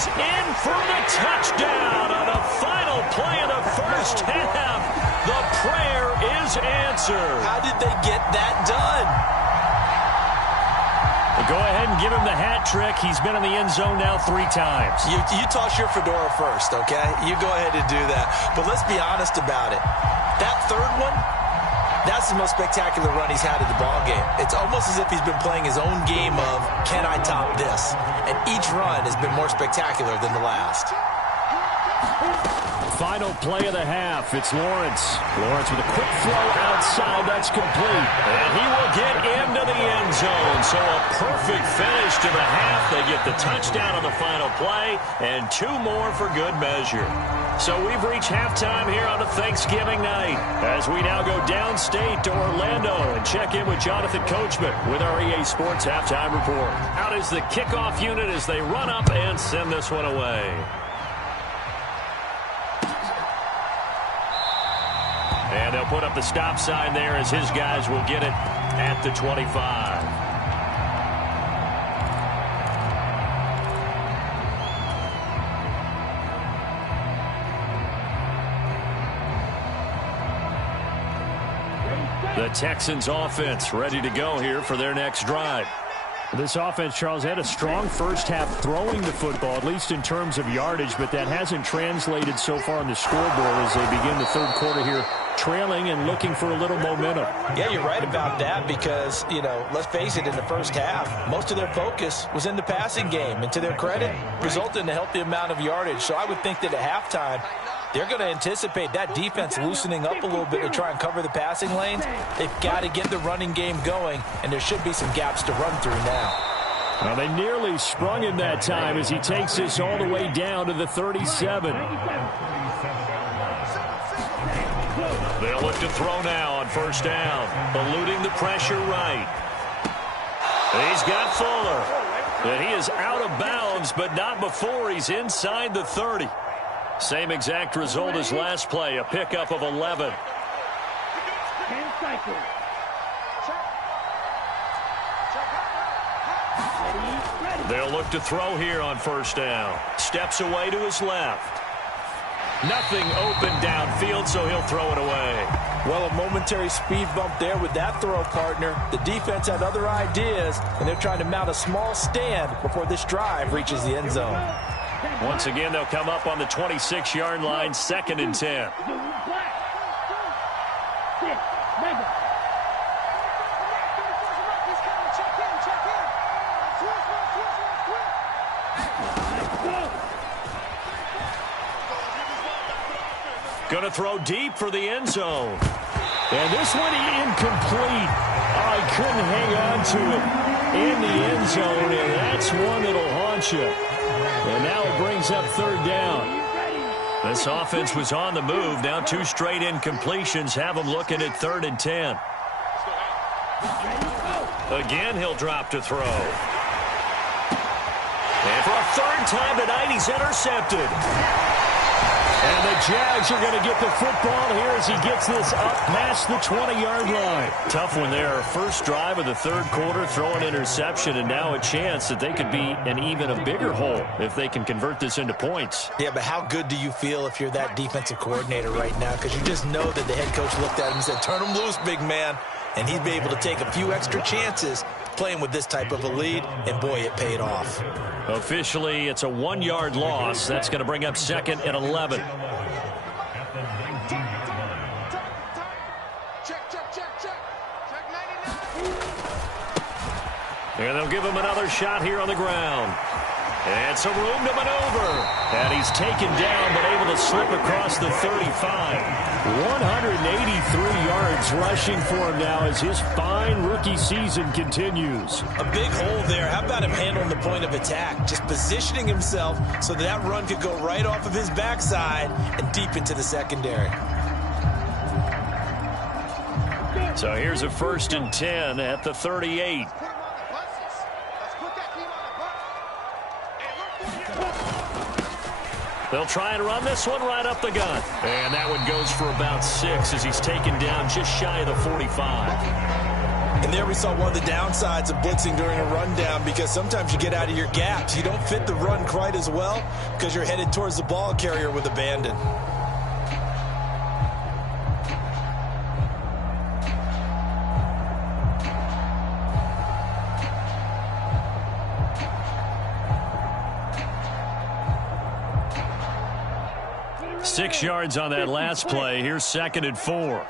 he's in for the touchdown on the final play of the first half. The prayer is answered. How did they get that done? Go ahead and give him the hat trick. He's been in the end zone now 3 times. You toss your fedora first, okay? You go ahead and do that. But let's be honest about it. That third one, that's the most spectacular run he's had in the ballgame. It's almost as if he's been playing his own game of, can I top this? And each run has been more spectacular than the last. Final play of the half. It's Lawrence. Lawrence with a quick throw outside. That's complete. And he will get into the end zone. So a perfect finish to the half. They get the touchdown on the final play and 2 more for good measure. So we've reached halftime here on a Thanksgiving night as we now go downstate to Orlando and check in with Jonathan Coachman with our EA Sports Halftime Report. Out is the kickoff unit as they run up and send this one away. And they'll put up the stop sign there as his guys will get it at the 25. The Texans offense ready to go here for their next drive. This offense, Charles, had a strong first half throwing the football, at least in terms of yardage, but that hasn't translated so far on the scoreboard as they begin the third quarter here, trailing and looking for a little momentum. Yeah, you're right about that because, let's face it, in the first half, most of their focus was in the passing game. And to their credit, resulted in a healthy amount of yardage. So I would think that at halftime, they're going to anticipate that defense loosening up a little bit to try and cover the passing lanes. They've got to get the running game going, and there should be some gaps to run through now. Well, they nearly sprung him that time as he takes this all the way down to the 37. They'll look to throw now on first down, eluding the pressure right. He's got Fuller. And he is out of bounds, but not before he's inside the 30. Same exact result as last play, a pickup of 11. They'll look to throw here on first down. Steps away to his left. Nothing open downfield, so he'll throw it away. Well, a momentary speed bump there with that throw, partner. The defense had other ideas, and they're trying to mount a small stand before this drive reaches the end zone. Once again, they'll come up on the 26-yard line, 2nd and 10. Going to throw deep for the end zone. And this one incomplete. Oh, he couldn't hang on to it in the end zone, and that's one that'll haunt you. And now it brings up 3rd down. This offense was on the move. Now 2 straight incompletions have them looking at 3rd and 10. Again, he'll drop to throw. And for a 3rd time tonight, he's intercepted. And the Jags are going to get the football here as he gets this up past the 20-yard line. Tough one there. First drive of the 3rd quarter, throw an interception, and now a chance that they could be in even a bigger hole if they can convert this into points. Yeah, but how good do you feel if you're that defensive coordinator right now? Because you just know that the head coach looked at him and said, turn him loose, big man. And he'd be able to take a few extra chances playing with this type of a lead, and boy, it paid off. Officially, it's a 1-yard loss. That's going to bring up 2nd and 11. And they'll give him another shot here on the ground. And some room to maneuver. And he's taken down, but able to slip across the 35. 183 yards rushing for him now as his fine rookie season continues. A big hole there. How about him handling the point of attack? Just positioning himself so that run could go right off of his backside and deep into the secondary. So here's a 1st and 10 at the 38. They'll try and run this one right up the gut. And that one goes for about 6 as he's taken down just shy of the 45. And there we saw one of the downsides of blitzing during a rundown, because sometimes you get out of your gaps. You don't fit the run quite as well because you're headed towards the ball carrier with abandon. Six yards on that last play. Here's 2nd and 4.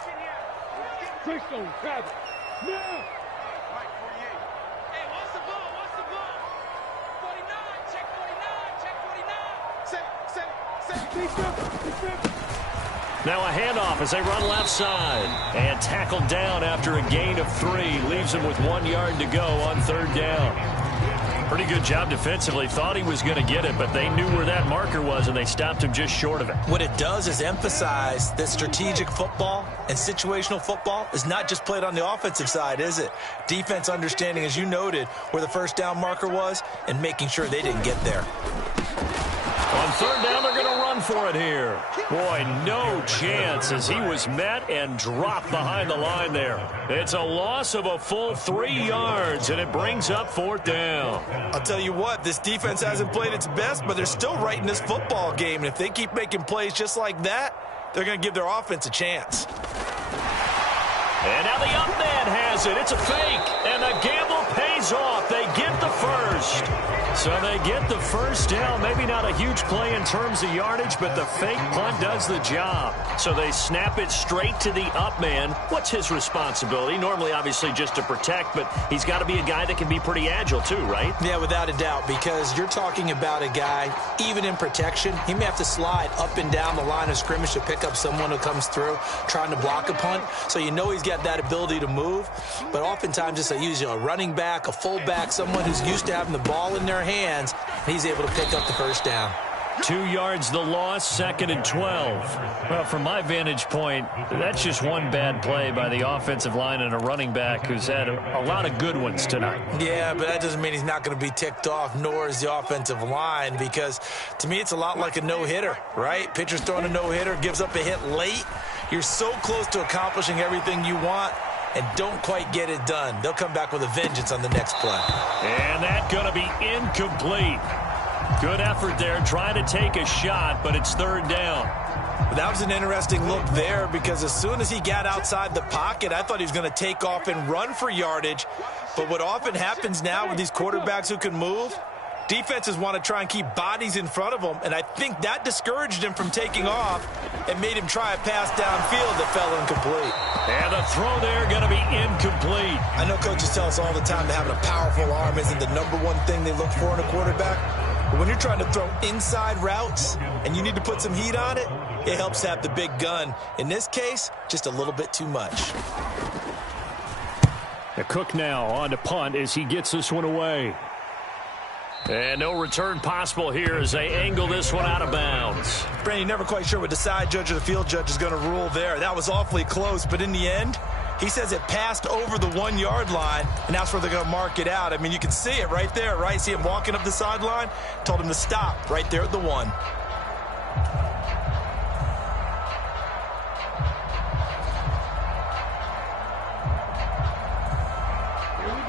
Now a handoff as they run left side. And tackled down after a gain of 3. Leaves him with 1 yard to go on 3rd down. Pretty good job defensively. Thought he was going to get it, but they knew where that marker was, and they stopped him just short of it. What it does is emphasize that strategic football and situational football is not just played on the offensive side, is it? Defense understanding, as you noted, where the first down marker was and making sure they didn't get there. On 3rd down, they're going to run for it here. Boy, no chance as he was met and dropped behind the line there. It's a loss of a full 3 yards, and it brings up 4th down. I'll tell you what, this defense hasn't played its best, but they're still right in this football game. And if they keep making plays just like that, they're going to give their offense a chance. And now the up man has it. It's a fake, and the gamble pays off. They get the first. So they get the first down. Maybe not a huge play in terms of yardage, but the fake punt does the job. So they snap it straight to the up man. What's his responsibility? Normally, obviously, just to protect, but he's got to be a guy that can be pretty agile too, right? Yeah, without a doubt, because you're talking about a guy, even in protection, he may have to slide up and down the line of scrimmage to pick up someone who comes through trying to block a punt. So you know he's got that ability to move, but oftentimes it's usually a running back, a fullback, someone who's used to having the ball in their hands, and he's able to pick up the first down. 2 yards the loss, 2nd and 12. Well, from my vantage point, that's just one bad play by the offensive line and a running back who's had a lot of good ones tonight. Yeah, but that doesn't mean he's not going to be ticked off, nor is the offensive line, because to me it's a lot like a no-hitter, right? Pitcher's throwing a no-hitter, gives up a hit late. You're so close to accomplishing everything you want and don't quite get it done. They'll come back with a vengeance on the next play. And that's going to be incomplete. Good effort there, trying to take a shot, but it's 3rd down. That was an interesting look there, because as soon as he got outside the pocket, I thought he was going to take off and run for yardage. But what often happens now with these quarterbacks who can move, defenses want to try and keep bodies in front of them, and I think that discouraged him from taking off and made him try a pass downfield that fell incomplete. And the throw there going to be incomplete. I know coaches tell us all the time that having a powerful arm isn't the #1 thing they look for in a quarterback. But when you're trying to throw inside routes and you need to put some heat on it, it helps to have the big gun. In this case, just a little bit too much. The Cook now on to punt as he gets this one away. And no return possible here as they angle this one out of bounds. Brandon, you're never quite sure what the side judge or the field judge is going to rule there. That was awfully close, but in the end, he says it passed over the 1 yard line, and that's where they're going to mark it out. I mean, you can see it right there, right? See him walking up the sideline? Told him to stop right there at the 1.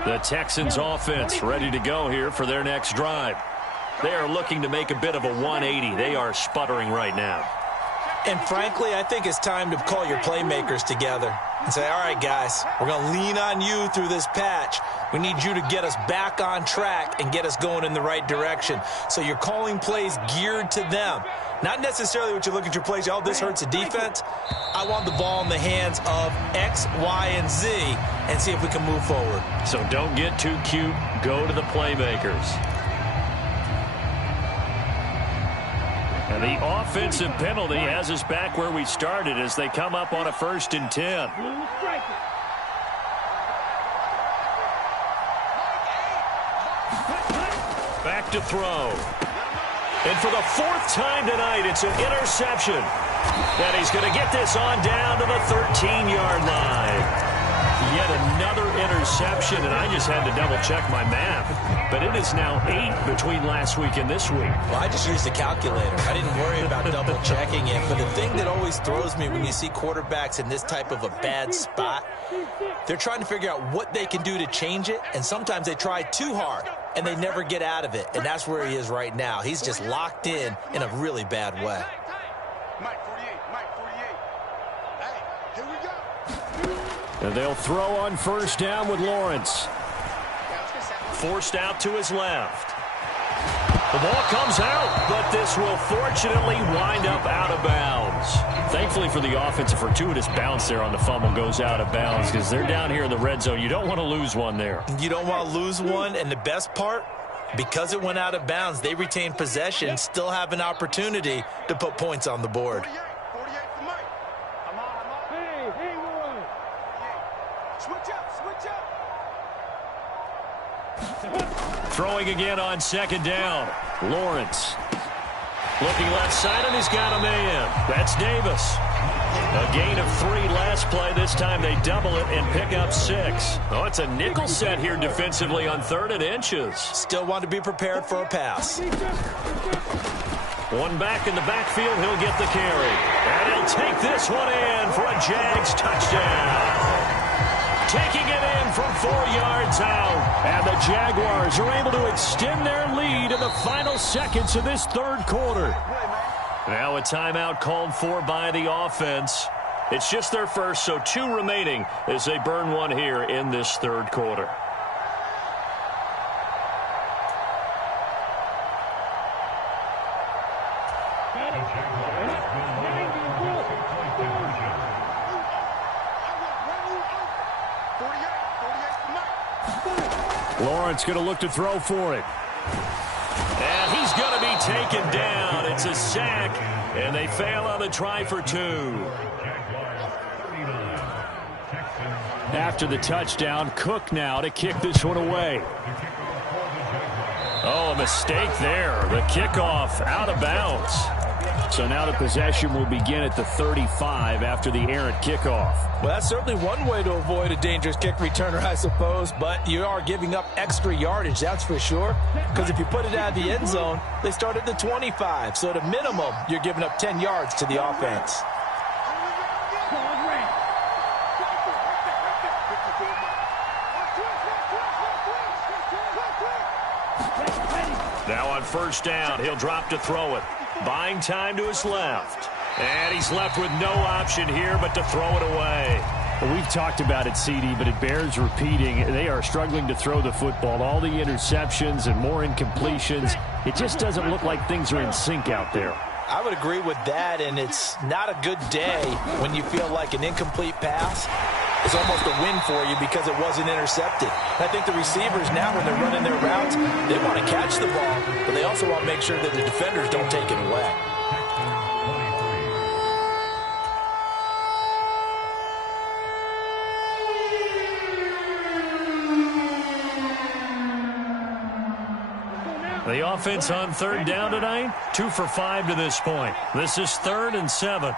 The Texans offense ready to go here for their next drive. They are looking to make a bit of a 180. They are sputtering right now. And frankly, I think it's time to call your playmakers together and say, all right, guys, we're going to lean on you through this patch. We need you to get us back on track and get us going in the right direction. So you're calling plays geared to them. Not necessarily what you look at your plays, oh, this hurts the defense. I want the ball in the hands of X, Y, and Z and see if we can move forward. So don't get too cute. Go to the playmakers. And the offensive penalty has us back where we started as they come up on a 1st and 10. Back to throw. And for the 4th time tonight, it's an interception. And he's going to get this on down to the 13-yard line. Yet another interception. interception, and I just had to double-check my math. But it is now 8 between last week and this week. Well, I just used a calculator. I didn't worry about double-checking it. But the thing that always throws me when you see quarterbacks in this type of a bad spot, they're trying to figure out what they can do to change it, and sometimes they try too hard, and they never get out of it. And that's where he is right now. He's just locked in a really bad way. And they'll throw on first down with Lawrence. Forced out to his left. The ball comes out, but this will fortunately wind up out of bounds. Thankfully for the offense, a fortuitous bounce there on the fumble goes out of bounds because they're down here in the red zone. You don't want to lose one there. You don't want to lose one, and the best part, because it went out of bounds, they retain possession, still have an opportunity to put points on the board. Throwing again on second down. Lawrence. Looking left side, and he's got a man. That's Davis. A gain of 3 last play. This time they double it and pick up 6. Oh, it's a nickel set here defensively on 3rd and inches. Still want to be prepared for a pass. One back in the backfield. He'll get the carry. And he'll take this one in for a Jags touchdown. Taking it in from 4 yards out. And the Jaguars are able to extend their lead in the final seconds of this 3rd quarter. Now a timeout called for by the offense. It's just their first, so 2 remaining as they burn one here in this 3rd quarter. Lawrence going to look to throw for it. And he's going to be taken down. It's a sack, and they fail on the try for 2. After the touchdown, Cook now to kick this one away. Oh, a mistake there. The kickoff out of bounds. So now the possession will begin at the 35 after the errant kickoff. Well, that's certainly one way to avoid a dangerous kick returner, I suppose. But you are giving up extra yardage, that's for sure. Because if you put it out of the end zone, they start at the 25. So at a minimum, you're giving up 10 yards to the offense. Now on first down, he'll drop to throw it. Buying time to his left. And he's left with no option here but to throw it away. Well, we've talked about it, CD, but it bears repeating. They are struggling to throw the football. All the interceptions and more incompletions. It just doesn't look like things are in sync out there. I would agree with that, and it's not a good day when you feel like an incomplete pass is almost a win for you because it wasn't intercepted. And I think the receivers now, when they're running their routes, they want to catch the ball, but they also want to make sure that the defenders don't take it away. The offense on 3rd down tonight, 2 for 5 to this point. This is 3rd and 7.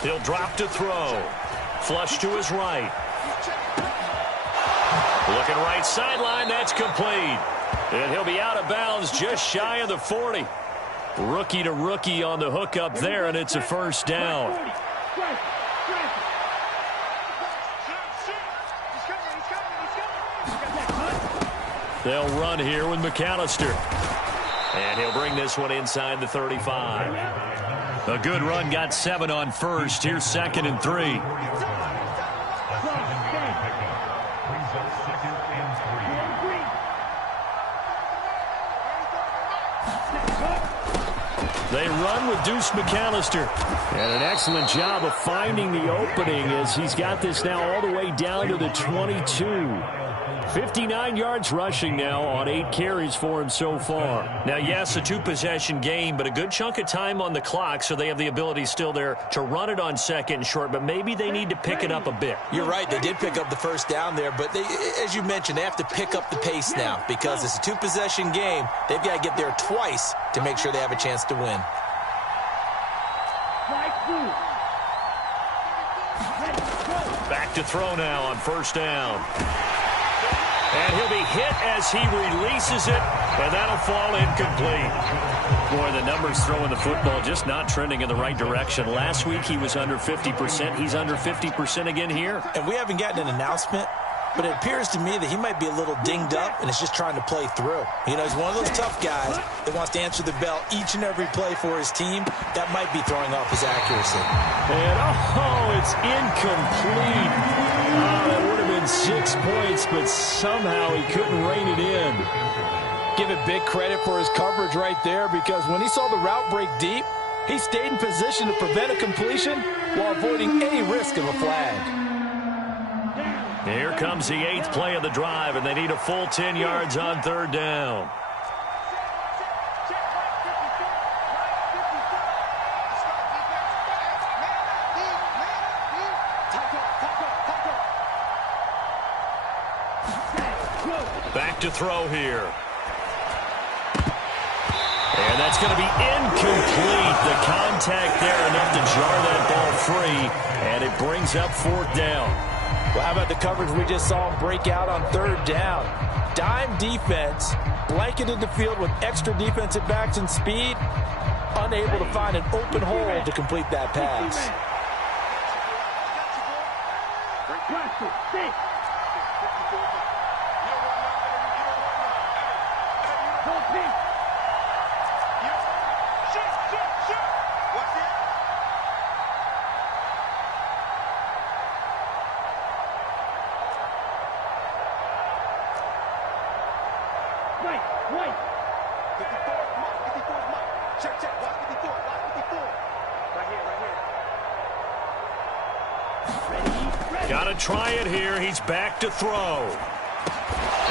He'll drop to throw. Flush to his right. Looking right sideline. That's complete. And he'll be out of bounds just shy of the 40. Rookie to rookie on the hook up there, and it's a first down. They'll run here with McAllister. And he'll bring this one inside the 35. A good run, got 7 on first. Here's 2nd and 3. They run with Deuce McAllister. And an excellent job of finding the opening as he's got this now all the way down to the 22. 59 yards rushing now on 8 carries for him so far. Now, yes, a 2-possession game, but a good chunk of time on the clock, so they have the ability still there to run it on second and short, but maybe they need to pick it up a bit. You're right. They did pick up the first down there, but they, as you mentioned, they have to pick up the pace now because it's a 2-possession game. They've got to get there twice to make sure they have a chance to win. Back to throw now on first down. And he'll be hit as he releases it, and that'll fall incomplete. Boy, the numbers throwing the football just not trending in the right direction. Last week he was under 50%. He's under 50% again here. And we haven't gotten an announcement, but it appears to me that he might be a little dinged up and is just trying to play through. You know, he's one of those tough guys that wants to answer the bell each and every play for his team. That might be throwing off his accuracy. And, it's incomplete. That would have been 6 points, but somehow he couldn't rein it in. Give it big credit for his coverage right there because when he saw the route break deep, he stayed in position to prevent a completion while avoiding any risk of a flag. Here comes the 8th play of the drive, and they need a full 10 yards on third down. Back to throw here. And that's going to be incomplete. The contact there enough to jar that ball free, and it brings up fourth down. Well, how about the coverage we just saw him break out on third down? Dime defense, blanketed the field with extra defensive backs and speed, unable to find an open hole to complete that pass. Got to try it here. He's back to throw.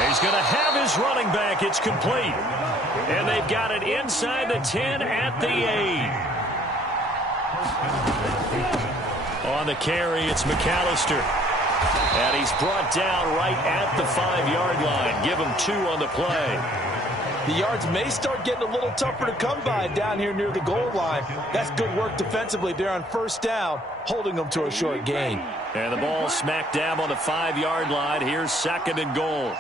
He's going to have his running back. It's complete. And they've got it inside the 10 at the 8. On the carry, it's McAllister. And he's brought down right at the 5-yard line. Give him 2 on the play. The yards may start getting a little tougher to come by down here near the goal line. That's good work defensively there on first down, holding them to a short gain. And the ball smack dab on the 5-yard line. Here's second and goal.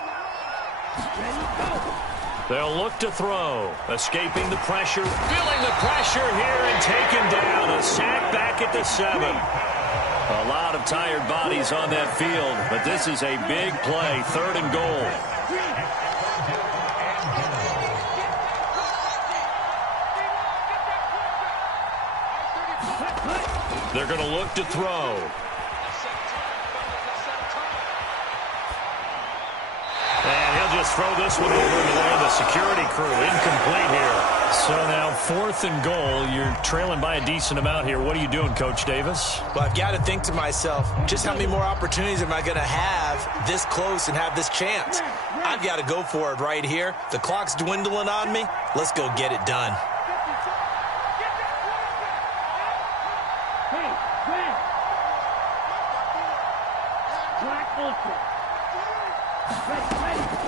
They'll look to throw. Escaping the pressure. Feeling the pressure here and taken down. A sack back at the 7. A lot of tired bodies on that field, but this is a big play. Third and goal. They're going to look to throw. And he'll just throw this one over the way of the security crew. Incomplete here. So now 4th and goal. You're trailing by a decent amount here. What are you doing, Coach Davis? Well, I've got to think to myself, just how many more opportunities am I going to have this close and have this chance? I've got to go for it right here. The clock's dwindling on me. Let's go get it done.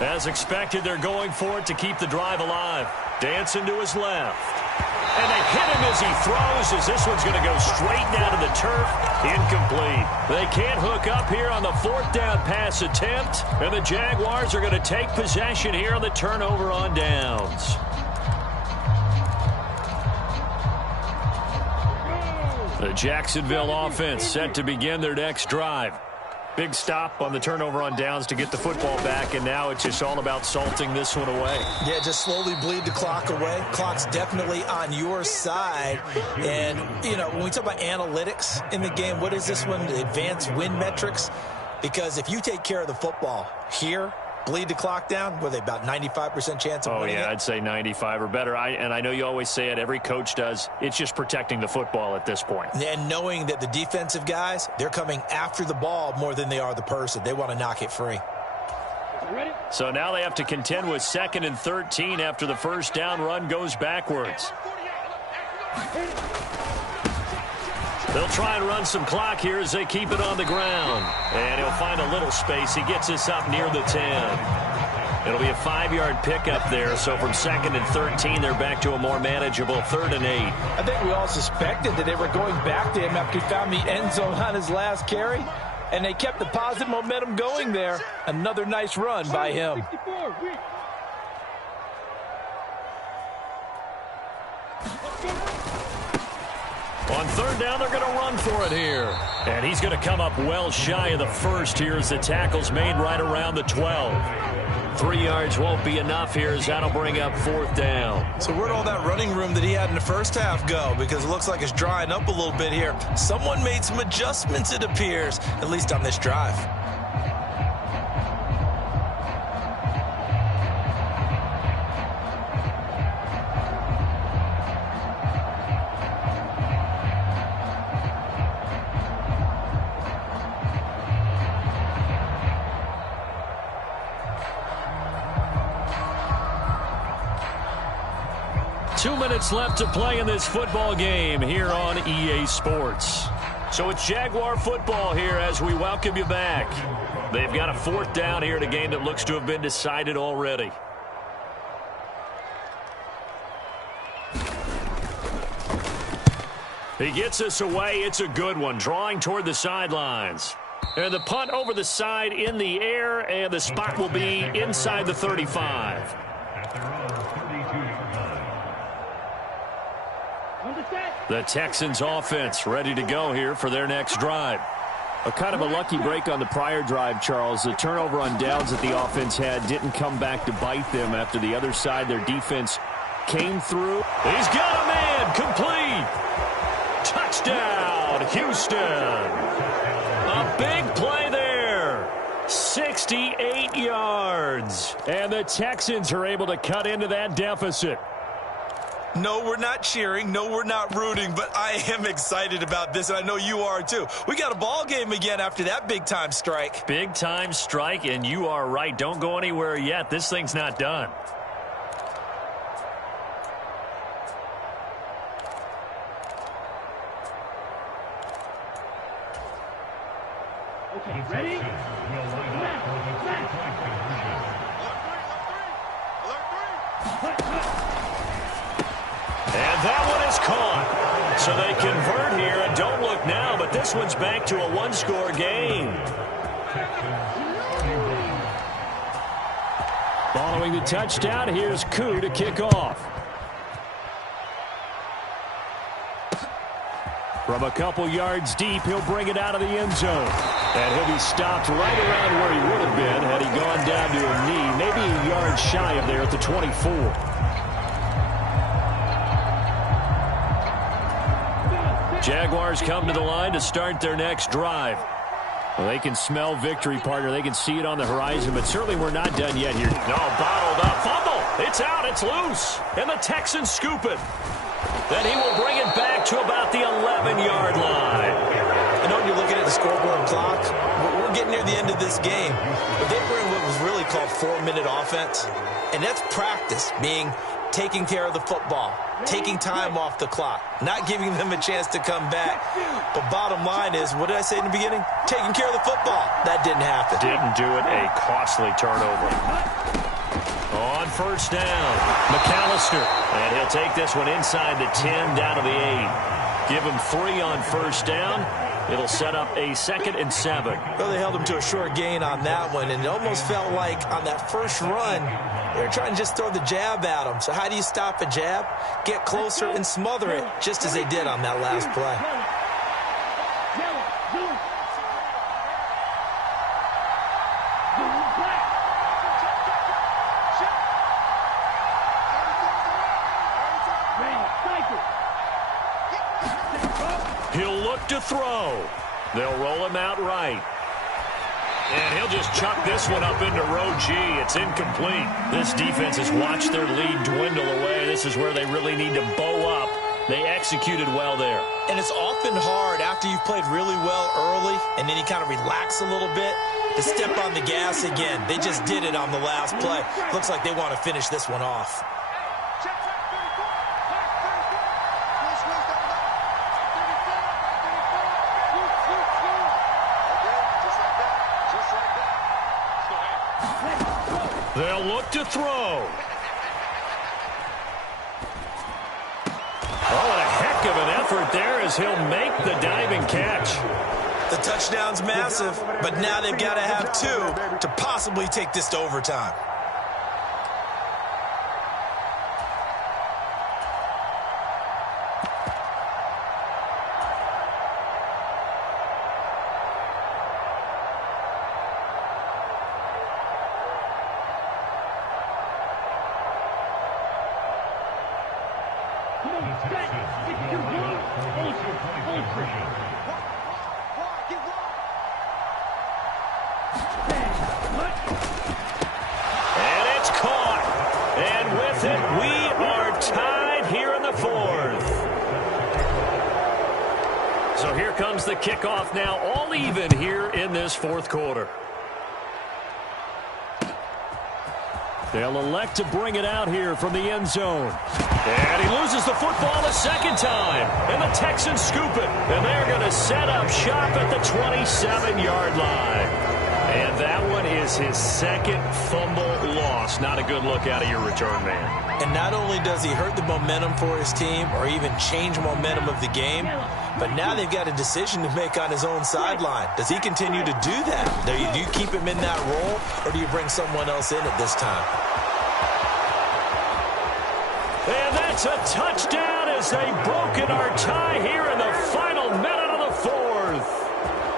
As expected, they're going for it to keep the drive alive. Dancing to his left. And they hit him as he throws, as this one's going to go straight down to the turf. Incomplete. They can't hook up here on the 4th down pass attempt. And the Jaguars are going to take possession here on the turnover on downs. The Jacksonville offense set to begin their next drive. Big stop on the turnover on downs to get the football back, and now it's just all about salting this one away. Yeah, just slowly bleed the clock away. Clock's definitely on your side. And, you know, when we talk about analytics in the game, what is this one? The advanced win metrics? Because if you take care of the football here, bleed the clock down, were they about 95% chance of winning it? I'd say 95 or better. And I know you always say it, every coach does. It's just protecting the football at this point. And knowing that the defensive guys, they're coming after the ball more than they are the person. They want to knock it free. So now they have to contend with 2nd and 13 after the first down run goes backwards. They'll try and run some clock here as they keep it on the ground. And he'll find a little space. He gets us up near the 10. It'll be a 5-yard pickup there. So from 2nd and 13, they're back to a more manageable 3rd and 8. I think we all suspected that they were going back to him after he found the end zone on his last carry. And they kept the positive momentum going there. Another nice run by him. On 3rd down, they're going to run for it here. And he's going to come up well shy of the first here as the tackle's made right around the 12. 3 yards won't be enough here as that'll bring up 4th down. So where'd all that running room that he had in the first half go? Because it looks like it's drying up a little bit here. Someone made some adjustments, it appears, at least on this drive. Two minutes left to play in this football game here on EA Sports. So it's Jaguar football here as we welcome you back. They've got a 4th down here in a game that looks to have been decided already. He gets us away. It's a good one, drawing toward the sidelines. And the punt over the side in the air, and the spot will be inside the 35. The Texans offense ready to go here for their next drive. A kind of a lucky break on the prior drive, Charles. The turnover on downs that the offense had didn't come back to bite them after the other side. Their defense came through. He's got a man complete. Touchdown, Houston. A big play there. 68 yards. And the Texans are able to cut into that deficit. No, we're not cheering. No, we're not rooting, but I am excited about this, and I know you are too. We got a ball game again after that big-time strike. Big-time strike, and you are right. Don't go anywhere yet. This thing's not done. Okay, ready? And that one is caught. So they convert here, and don't look now, but this one's back to a one-score game. Following the touchdown, here's Koo to kick off. From a couple yards deep, he'll bring it out of the end zone. And he'll be stopped right around where he would have been had he gone down to a knee, maybe a yard shy of there at the 24. Jaguars come to the line to start their next drive. Well, they can smell victory, partner. They can see it on the horizon, but certainly we're not done yet here. No, bottled up. Fumble. It's out. It's loose. And the Texans scoop it. Then he will bring it back to about the 11-yard line. I know you're looking at the scoreboard clock, but we're getting near the end of this game. But they were in what was really called 4-minute offense, and that's practice, meaning taking care of the football, taking time off the clock, not giving them a chance to come back. But bottom line is, what did I say in the beginning? Taking care of the football. That didn't happen. Didn't do it. A costly turnover. On first down, McAllister. And he'll take this one inside the 10 down to the 8. Give him 3 on first down. It'll set up a 2nd and 7. Well, they held him to a short gain on that one, and it almost felt like on that first run, they were trying to just throw the jab at him. So how do you stop a jab? Get closer and smother it, just as they did on that last play. He'll look to throw. They'll roll him out right. And he'll just chuck this one up into row G. It's incomplete. This defense has watched their lead dwindle away. This is where they really need to bow up. They executed well there. And it's often hard after you've played really well early and then you kind of relax a little bit to step on the gas again. They just did it on the last play. Looks like they want to finish this one off. They'll look to throw. Oh, and a heck of an effort there as he'll make the diving catch. The touchdown's massive, but now they've got to have two to possibly take this to overtime. And it's caught. And with it, we are tied here in the fourth. So here comes the kickoff now, all even here in this fourth quarter. They'll elect to bring it out here from the end zone. And he loses the football a second time. And the Texans scoop it. And they're going to set up shop at the 27-yard line. And that one is his second fumble loss. Not a good look out of your return man. And not only does he hurt the momentum for his team or even change momentum of the game, but now they've got a decision to make on his own sideline. Does he continue to do that? Do you keep him in that role, or do you bring someone else in at this time? And that's a touchdown as they've broken our tie here in the final minute of the fourth.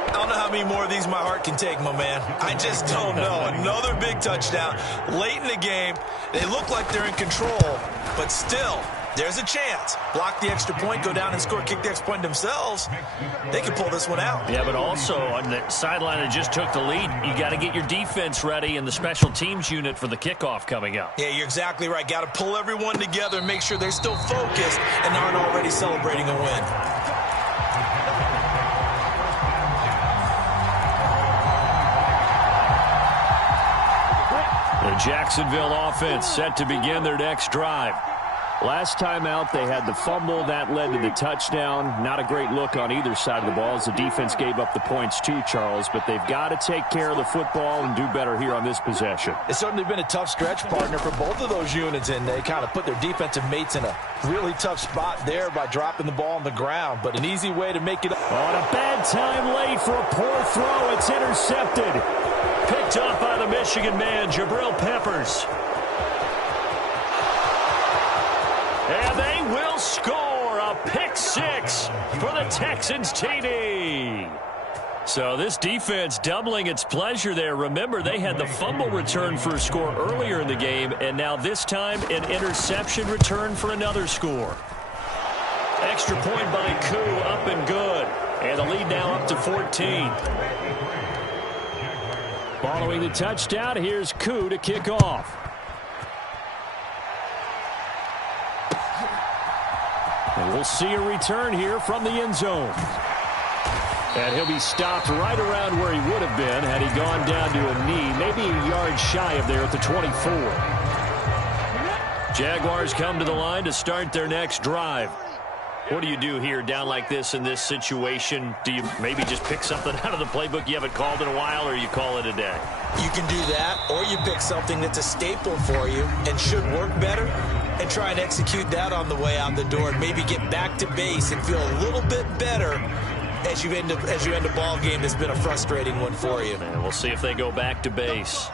I don't know how many more of these my heart can take, my man. I just don't know. Another big touchdown late in the game. They look like they're in control, but still, there's a chance. Block the extra point, go down and score, kick the extra point themselves. They can pull this one out. Yeah, but also on the sideline that just took the lead, you got to get your defense ready and the special teams unit for the kickoff coming up. Yeah, you're exactly right. Got to pull everyone together and make sure they're still focused and aren't already celebrating a win. The Jacksonville offense set to begin their next drive. Last time out, they had the fumble. That led to the touchdown. Not a great look on either side of the ball as the defense gave up the points too, Charles. But they've got to take care of the football and do better here on this possession. It's certainly been a tough stretch, partner, for both of those units, and they kind of put their defensive mates in a really tough spot there by dropping the ball on the ground. But an easy way to make it. On a bad time late for a poor throw. It's intercepted. Picked up by the Michigan man, Jabril Peppers. And they will score a pick six for the Texans TD. So this defense doubling its pleasure there. Remember, they had the fumble return for a score earlier in the game, and now this time an interception return for another score. Extra point by Koo, up and good. And the lead now up to 14. Following the touchdown, here's Koo to kick off. And we'll see a return here from the end zone. And he'll be stopped right around where he would have been had he gone down to a knee, maybe a yard shy of there at the 24. Jaguars come to the line to start their next drive. What do you do here down like this in this situation? Do you maybe just pick something out of the playbook you haven't called in a while, or you call it a day? You can do that, or you pick something that's a staple for you and should work better and try and execute that on the way out the door and maybe get back to base and feel a little bit better as you end a ball game that's been a frustrating one for you. And we'll see if they go back to base.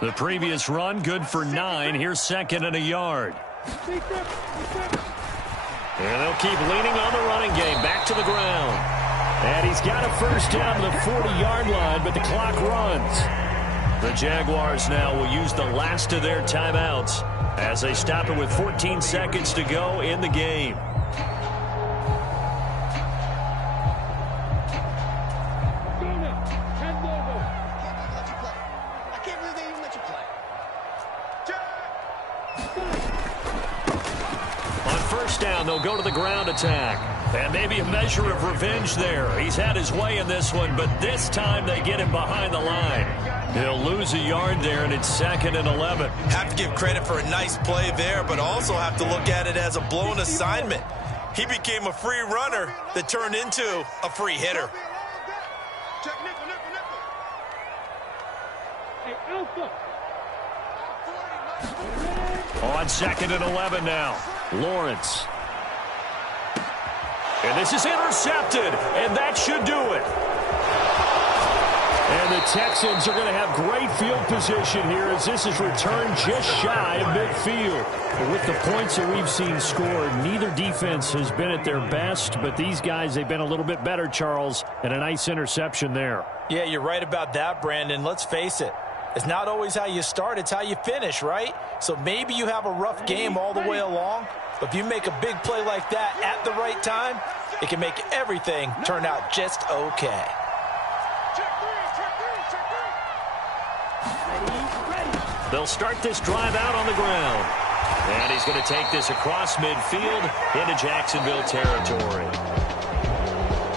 The previous run, good for 9. Here's second and a yard. And they'll keep leaning on the running game. Back to the ground. And he's got a first down to the 40-yard line, but the clock runs. The Jaguars now will use the last of their timeouts as they stop it with 14 seconds to go in the game. first down. They'll go to the ground attack. And maybe a measure of revenge there. He's had his way in this one, but this time they get him behind the line. He'll lose a yard there, and it's 2nd and 11. Have to give credit for a nice play there, but also have to look at it as a blown assignment. He became a free runner that turned into a free hitter. On 2nd and 11 now. Lawrence. And this is intercepted, and that should do it. And the Texans are going to have great field position here as this is returned just shy of midfield. But with the points that we've seen scored, neither defense has been at their best, but these guys, they've been a little bit better, Charles, and a nice interception there. Yeah, you're right about that, Brandon. Let's face it. It's not always how you start, it's how you finish, right? So maybe you have a rough game all the way along, but if you make a big play like that at the right time, it can make everything turn out just okay. They'll start this drive out on the ground. And he's going to take this across midfield into Jacksonville territory.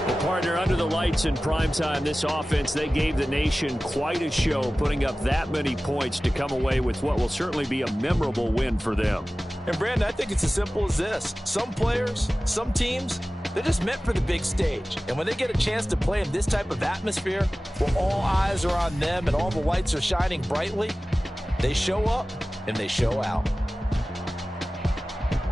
Well, partner, under the lights in primetime, this offense, they gave the nation quite a show, putting up that many points to come away with what will certainly be a memorable win for them. And, Brandon, I think it's as simple as this. Some players, some teams, they're just meant for the big stage. And when they get a chance to play in this type of atmosphere, where all eyes are on them and all the lights are shining brightly, they show up and they show out.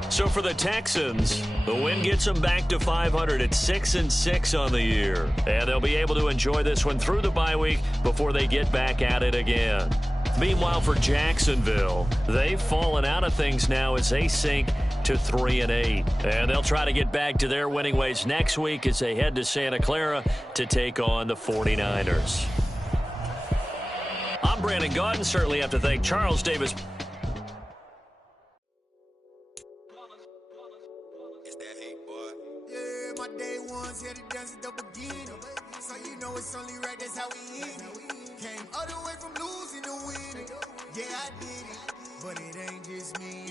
So for the Texans, the win gets them back to 500 at 6-6 on the year. And they'll be able to enjoy this one through the bye week before they get back at it again. Meanwhile, for Jacksonville, they've fallen out of things now as they sink to 3-8. And they'll try to get back to their winning ways next week as they head to Santa Clara to take on the 49ers. I'm Brandon Gaudin. Certainly have to thank Charles Davis. Yeah, my day ones here to dance at the beginning. So you know it's only right, that's how we end it. Came all the way from losing to winning. Yeah, I did it, but it ain't just me.